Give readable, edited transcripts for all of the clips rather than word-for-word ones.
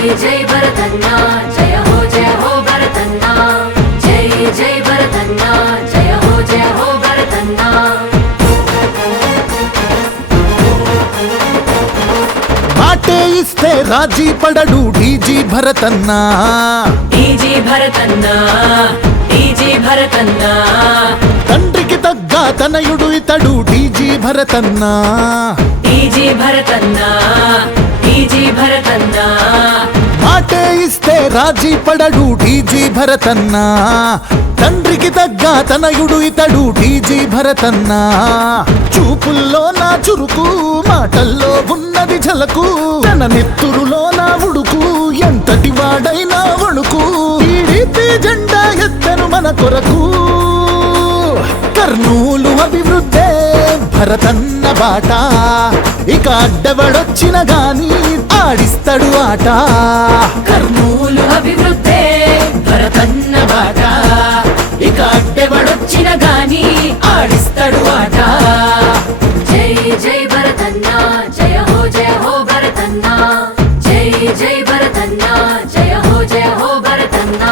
जय भरतन्ना जय हो भरतन्ना जय भरतन्ना जय हो भरतन्ना माटे इस्ते राजी पड़डू डीजी भरतन्ना डीजी भरतन्ना डीजी भरतन्ना తండ్రికి తగ్గ తనయుడు ఇతడు డీజీ భరతన్నా डीजी भरतन्ना डीजी भरतन्ना మాటే ఇస్తే రాజీ పడడు డీజీ భరతన్నా తండ్రికి తగ్గ తనయుడు ఇతడు డీజీ భరతన్నా చూపుల్లో నా చురుకు మాటల్లో ఉన్నది ఝలకు తన నెత్తురులో నా ఉడుకు ఎంతటి వాడైనా వణుకు టీడీపీ జెండా ఎత్తను మన కొరకు కర్నూలు అభివృద్ధే భరతన్న బాట ఇక అడ్డవడొచ్చిన గాని ఆడిస్తాడు ఆట కర్నూలు అభివృద్ధే భరతన్న బాట ఇక అడ్డవడొచ్చిన గాని ఆడిస్తాడు ఆట జై జై భరతన్న జయ హో భరతన్న జై భరతన్న జయ హో భరతన్న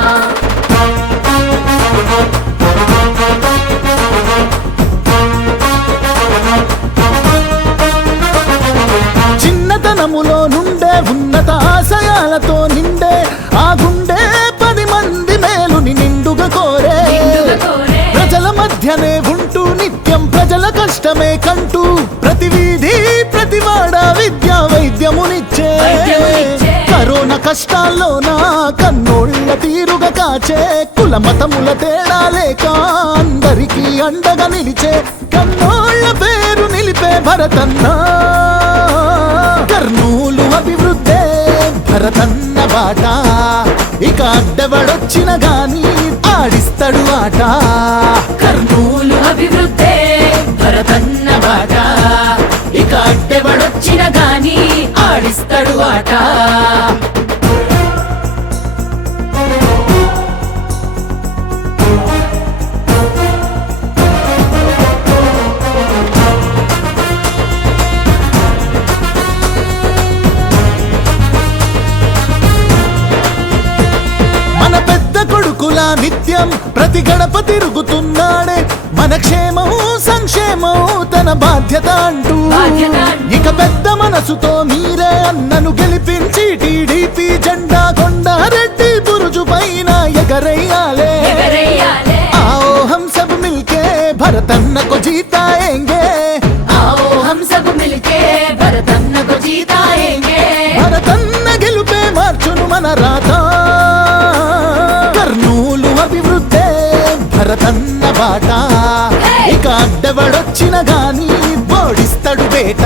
చిన్నతనములో నుండే ఉన్నత ఆశయాలతో నిండే ఆ గుండె 10 మంది మేలుని నిండుగా కోరే ప్రజల మధ్యనే ఉంటూ నిత్యం ప్రజల కష్టమే కంటూ ప్రతి వీధి ప్రతి వాడ విద్యా వైద్యమునిచ్చే కరోనా కష్టాల్లోన కన్నోళ్ళ తీరుగా కాచే కుల మతముల తేడా లేక అందరికీ అండగా నిలిచే కన్నోళ్ళ పేరు నిలిపే భరతన్నా కర్నూలు అభివృద్ధే భరతన్న బాట ఇక అడ్డవడొచ్చిన గాని ఆడిస్తాడు ఆట కర్నూలు అభివృద్ధే భరతన్న బాట ఇక అడ్డవడొచ్చిన గాని ఆడిస్తాడు ఆట నిత్యం ప్రతి గడప తిరుగుతున్నాడే మన క్షేమం సంక్షేమం తన బాధ్యత అంటూ ఇక పెద్ద మనసుతో మీరే అన్నను గెలిపించి టీడీపీ జెండా కొండారెడ్డి బురుజు పైన ఎగరేయాలే आओ हम सब मिलके भरतन्न को जीताएंगे आओ हम सब मिलके भरतन्न को जीताएंगे భరతన్న గెలుపే మార్చును మన రాత కర్నూలు అభివృద్ధే భరతన్న బాట ఇక అడ్డవడొచ్చిన గాని బోడిస్తాడు బేట